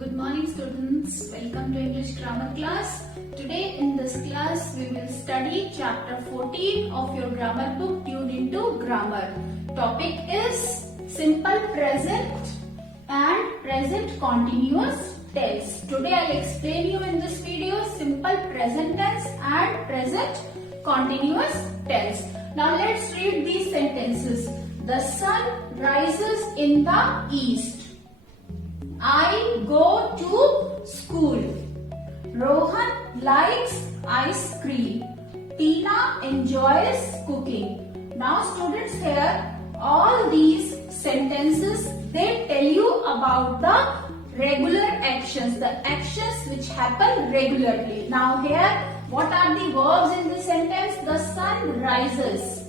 Good morning students. Welcome to English grammar class. Today in this class we will study chapter 14 of your grammar book Tune Into Grammar. Topic is simple present and present continuous tense. Today I will explain you in this video simple present tense and present continuous tense. Now let's read these sentences. The sun rises in the east. I go to school. Rohan likes ice cream. Tina enjoys cooking. Now students, here all these sentences, they tell you about the regular actions, the actions which happen regularly. Now here, what are the verbs in the sentence? The sun rises.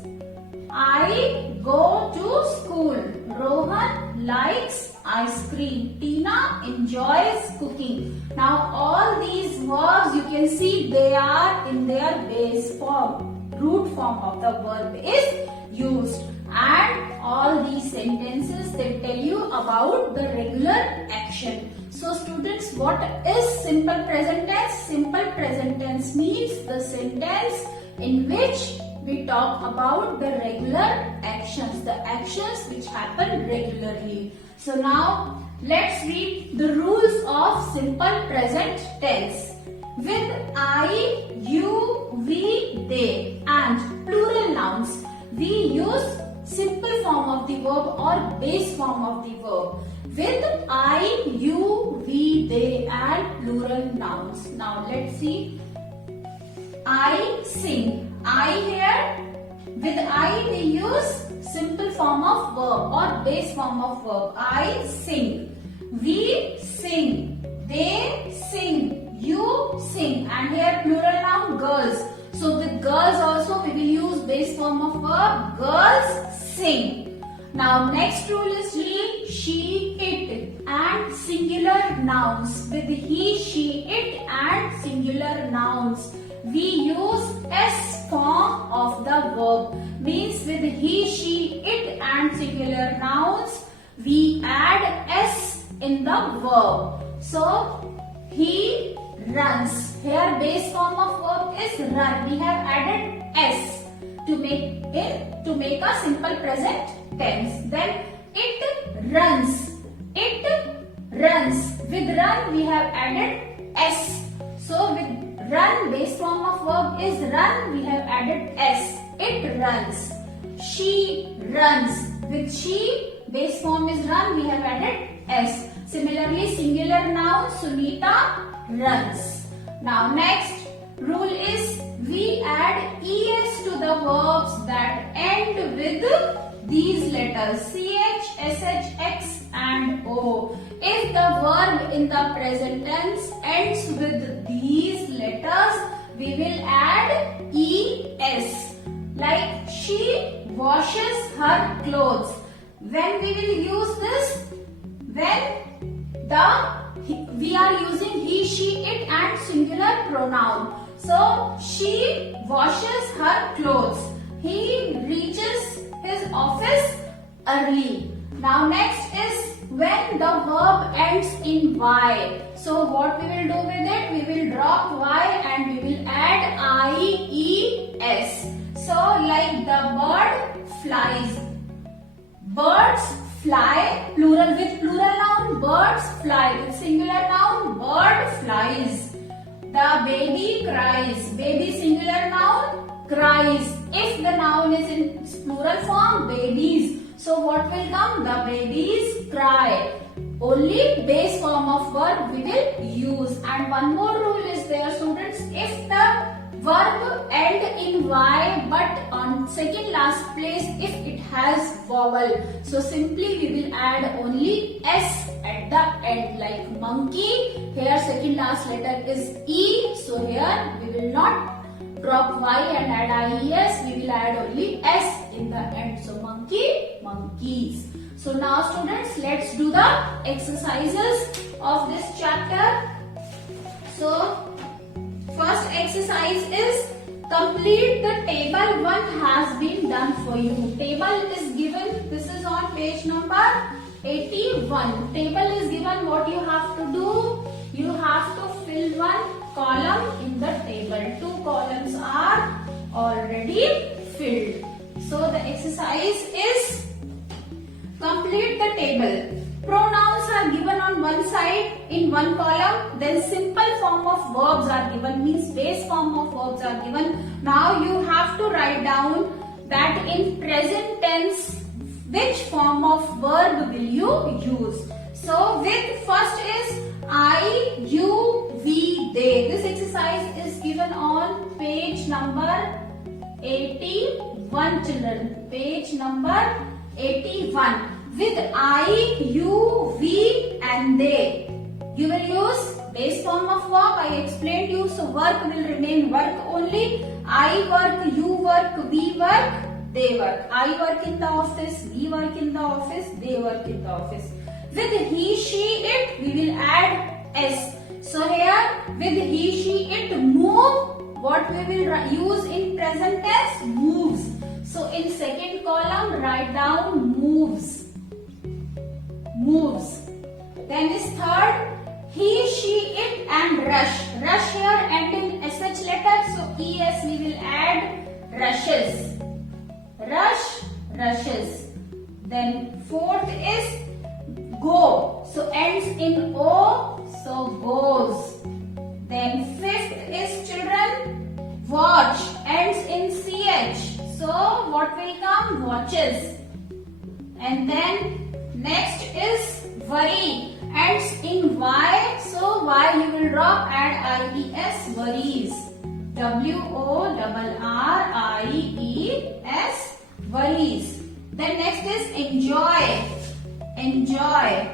I go to school. Rohan likes ice cream. Tina enjoys cooking. Now all these verbs you can see they are in their base form. Root form of the verb is used. And all these sentences they tell you about the regular action. So students, what is simple present tense? Simple present tense means the sentence in which we talk about the regular actions, the actions which happen regularly. So now let's read the rules of simple present tense. With I, you, we, they and plural nouns, we use simple form of the verb or base form of the verb. With I, you, we, they and plural nouns. Now let's see. I sing. I here, with I we use simple form of verb or base form of verb. I sing. We sing. They sing. You sing. And here plural noun girls. So with girls also we will use base form of verb. Girls sing. Now next rule is he, she, it and singular nouns. With he, she, it and singular nouns, we use S form of the verb. Means with he, she, it and singular nouns, we add S in the verb. So, he runs. Here base form of verb is run. We have added S to make a simple present tense. Then it runs. It runs. With run we have added S. So with run, base form of verb is run, we have added S. It runs. She runs. With she, base form is run, we have added S. Similarly, singular noun, Sunita runs. Now next rule is we add ES to the verbs that end with these letters CH, SH, X and O. If the verb in the present tense ends with these letters, we will add ES. Like she washes her clothes. When we will use this? When we are using he, she, it and singular pronoun. So, she washes her clothes. He reaches his office early. Now next is when the verb ends in Y. So what we will do with it? We will drop Y and we will add IES. So like the bird flies. Birds fly, plural with plural noun, birds fly. With singular noun, bird flies. The baby cries. Baby singular noun, cries. If the noun is in plural form, babies. So what will come? The babies cry. Only base form of verb we will use. And one more rule is there, students. If the verb end in Y but on second last place if it has vowel. So simply we will add only S at the end. Like monkey, here second last letter is E. So here we will not drop Y and add IES. We will add only S in the end. So monkey, monkeys. So now students, let's do the exercises of this chapter. So first exercise is complete the table. One has been done for you. Table is given. This is on page number 81. Table is given. What you have to do? column in the table. 2 columns are already filled. So the exercise is complete the table. Pronouns are given on one side in one column, then simple form of verbs are given, means base form of verbs are given. Now you have to write down that in present tense which form of verb will you use. So with first is I, you, we, they. This exercise is given on page number 81, children. Page number 81. With I, you, we and they. You will use base form of verb. I explained you. So work will remain work only. I work, you work, we work, they work. I work in the office, we work in the office, they work in the office. With he, she, it, we will add s. So here with he, she, it, move. What we will use in present tense? Moves. So in second column, write down moves. Moves. Then is third, he, she, it and rush. Rush here end in sh letter. So es we will add rushes. Rush, rushes. Then fourth is go. So ends in o. So goes. Then fifth is children, watch. Ends in ch. So what will come? Watches. And then next is worry. Ends in y. So y you will drop, add ies, worries. WORRIES, worries. Then next is enjoy. Enjoy.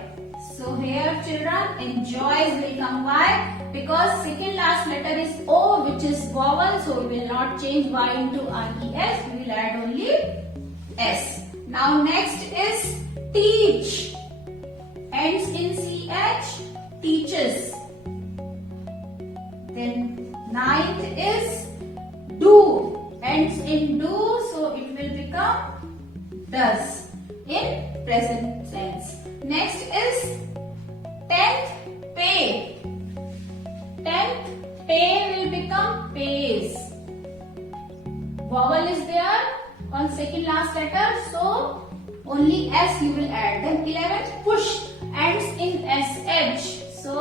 So here children, enjoys will come. Why? Because second last letter is O, which is vowel, so we will not change y into IES, we will add only S. Now next is teach. Ends in CH, teaches. Then ninth is do. Ends in do, so it will become does in present tense. Next is tenth, pay. Tenth, pay will become pays. Vowel is there on second last letter, so only S you will add. Then 11th, push. Ends in SH, so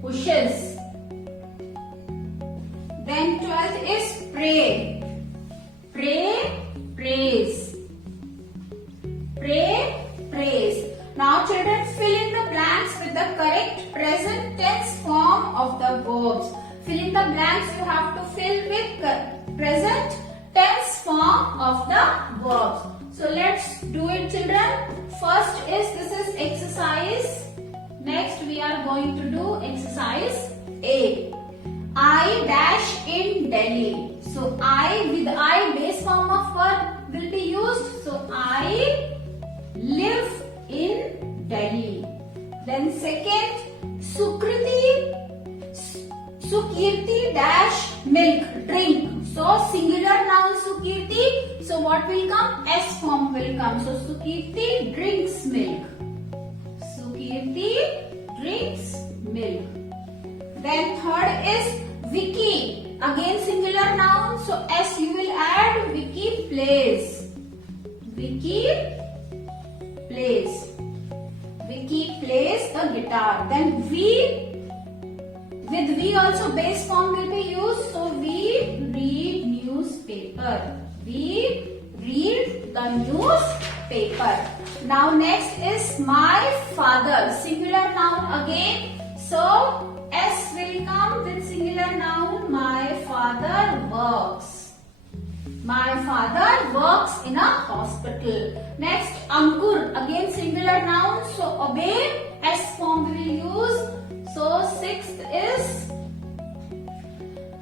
pushes. Then 12th is pray. Pray, praise. Pray, praise. Now children, fill in the blanks with the correct present tense form of the verbs. Fill in the blanks you have to fill with present tense form of the verbs. So let's do it children. First is, this is exercise. Next we are going to do exercise A. I dash in Delhi. So I, with I base form of verb will be used. So I live in Delhi. Then second, Sukirti dash milk, drink. So singular noun Sukirti. So what will come? S form will come. So Sukirti drinks milk. Sukirti drinks milk. Then third is Vicky. Again singular noun. So S you will add. Vicky plays. Vicky plays. Vicky plays the guitar. Then with we also base form will be used. So we read newspaper. We read the newspaper. Now next is my father. Singular noun again. So S will come with singular noun. My father works. My father works in a hospital. Next, Ankur. Again singular noun. So obey. S form we will use. So sixth is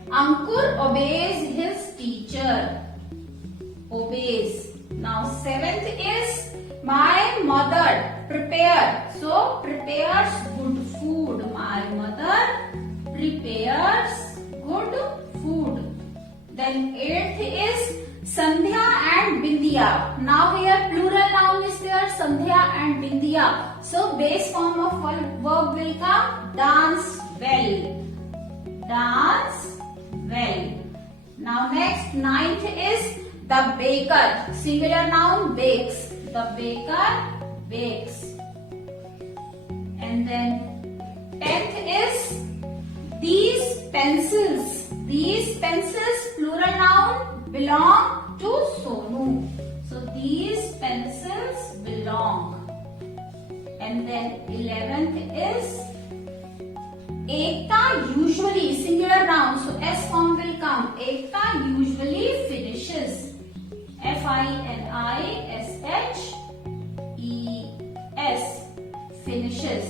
Ankur obeys his teacher. Obeys. Now seventh is my mother. Prepare. So prepares good food. My mother prepares good food. Then eighth is Sandhya and Bindya. Now here plural noun is there, Sandhya and Bindya. So base form of verb will come, dance well. dance well. Now next, ninth is the baker. Singular noun, bakes. The baker bakes. And then 10th is these pencils. These pencils, plural noun, belong to Sonu. So these pencils belong. And then 11th is Ekta usually, singular noun, so S form will come. Ekta usually finishes. F-I-N-I-S-H-E-S, finishes.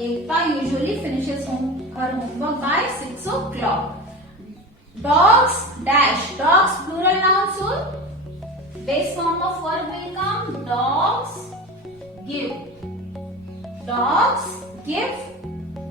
Ekta usually finishes her homework by 6 o'clock. Dogs, dash, dogs plural noun, so base form of verb will come. Dogs give. Dogs give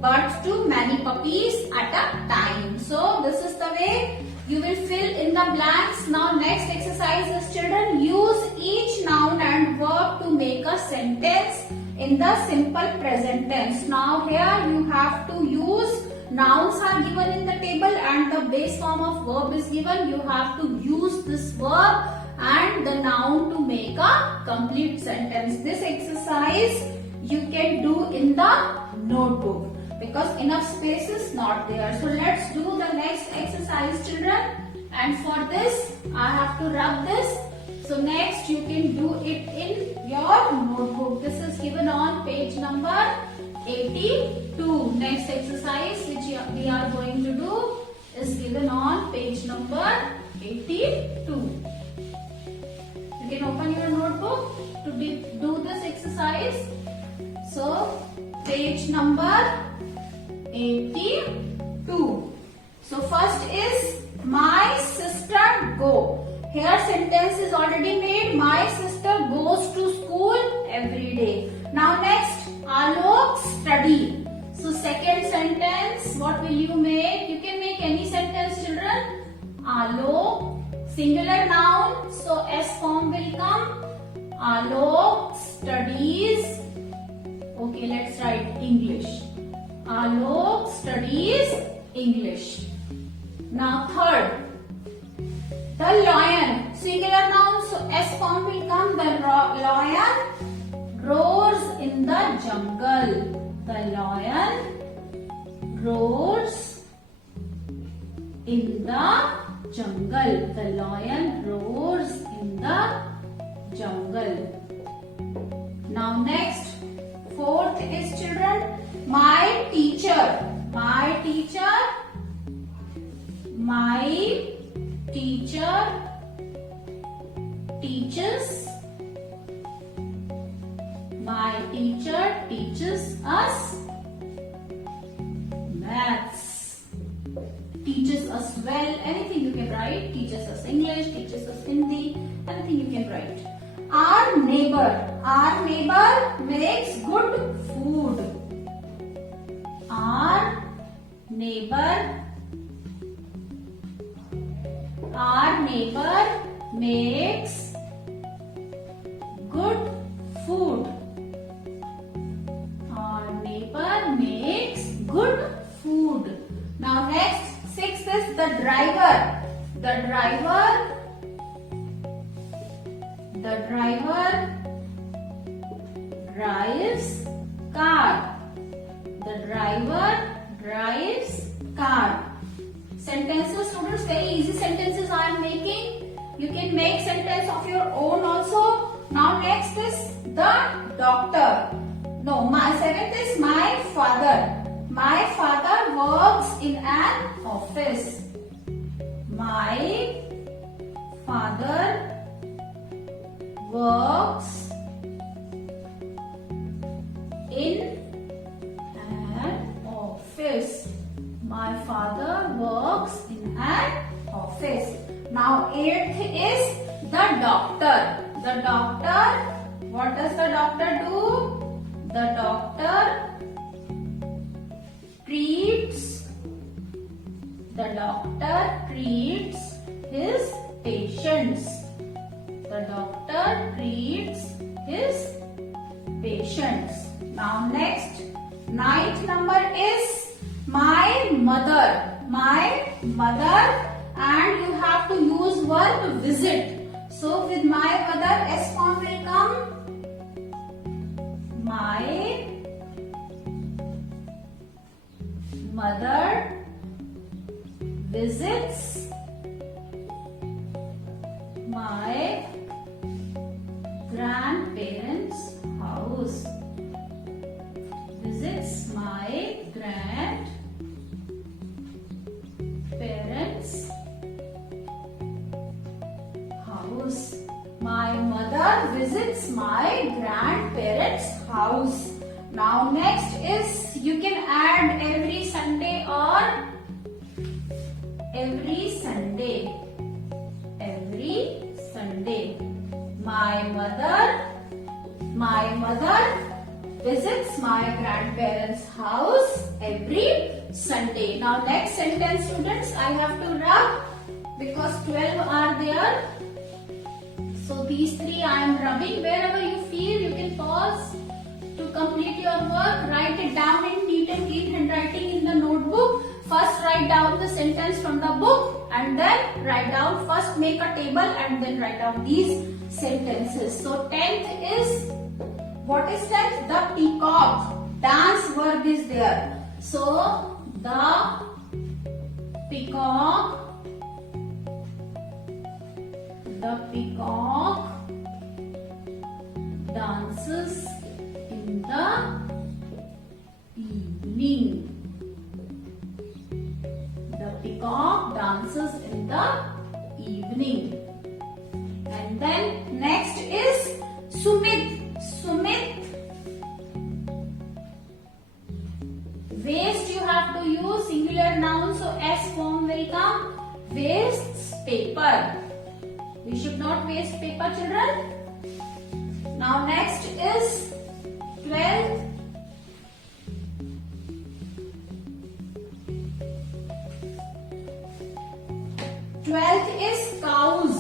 birth to many puppies at a time. So this is the way you will fill in the blanks. Now next exercise is, children, use each noun and verb to make a sentence in the simple present tense. Now here you have to use, nouns are given in the table and the base form of verb is given. You have to use this verb and the noun to make a complete sentence. This exercise you can do in the notebook because enough space is not there. So let's do the next exercise, children. And for this, I have to rub this. So next you can do it in your notebook. This is given on page number 82. Next exercise which we are going to do is given on page number 82. You can open your notebook to do this exercise. So page number 82. So first is my sister go. Here sentence is already made. My sister goes to school every day. Now next, Alok study. So second sentence, what will you make? You can make any sentence, children. Alok, singular noun, so S form will come. Alok studies. Okay, let's write English. Alok studies English. Now third, the lion, singular noun, so S form will come. The lion roars in the jungle. The lion roars in the jungle. The lion roars in the jungle. Now next, fourth is, children, my teacher. My teacher. My teacher teaches. My teacher teaches us maths. Teaches us well. Anything you can write. Teaches us English. Teaches us Hindi. Anything you can write. Our neighbor. Our neighbor makes good food. Our neighbor. Our neighbor makes good food. Our neighbor makes good food. Now next, sixth is the driver. The driver. The driver drives car. The driver drives car. Sentences, students, very easy sentences I am making. You can make sentence of your own also. Now next is the doctor. No, my seventh is my father. My father works in an office. My father works in an office. My father works in an office. Now eighth is the doctor. The doctor, what does the doctor do? The doctor treats. The doctor treats his patients. The doctor treats his patients. Now next, ninth number is my mother. My mother, and you have to use verb visit. So with my mother, S form will come. My mother visits my grandparents' house. Visits my grandparents' house. My mother visits my grandparents' house. Now next is, you can add every Sunday or every Sunday. Every Sunday. My mother visits my grandparents' house every Sunday. Now next sentence, students, I have to rub because 12 are there. So these 3 I am rubbing. Wherever you feel, you can pause to complete your work. Write it down in neat and clean handwriting in the notebook. First write down the sentence from the book and then write down, first make a table and then write down these sentences. So 10th is, what is that? The peacock. Dance verb is there. So the peacock dances in the evening. The peacock dances in the evening. And then next is Sumit. Waste you have to use singular noun, so S form will come. Wastes paper. We should not waste paper, children. Now next is 12th. 12th is cows.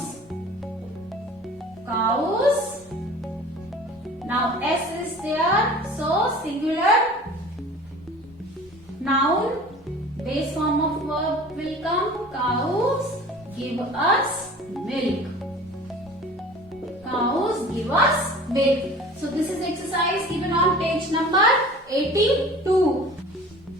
Now S is there, so singular noun, base form of verb will come. Cows give us milk. Cows give us milk. So this is exercise given on page number 82.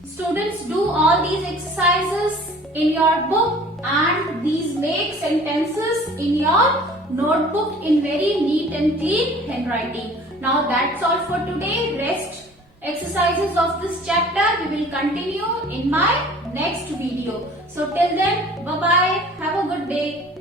Students, do all these exercises in your book and these make sentences in your notebook in very neat and clean handwriting. Now that's all for today. Rest exercises of this chapter we will continue in my next video. So till then, bye bye. Have a good day.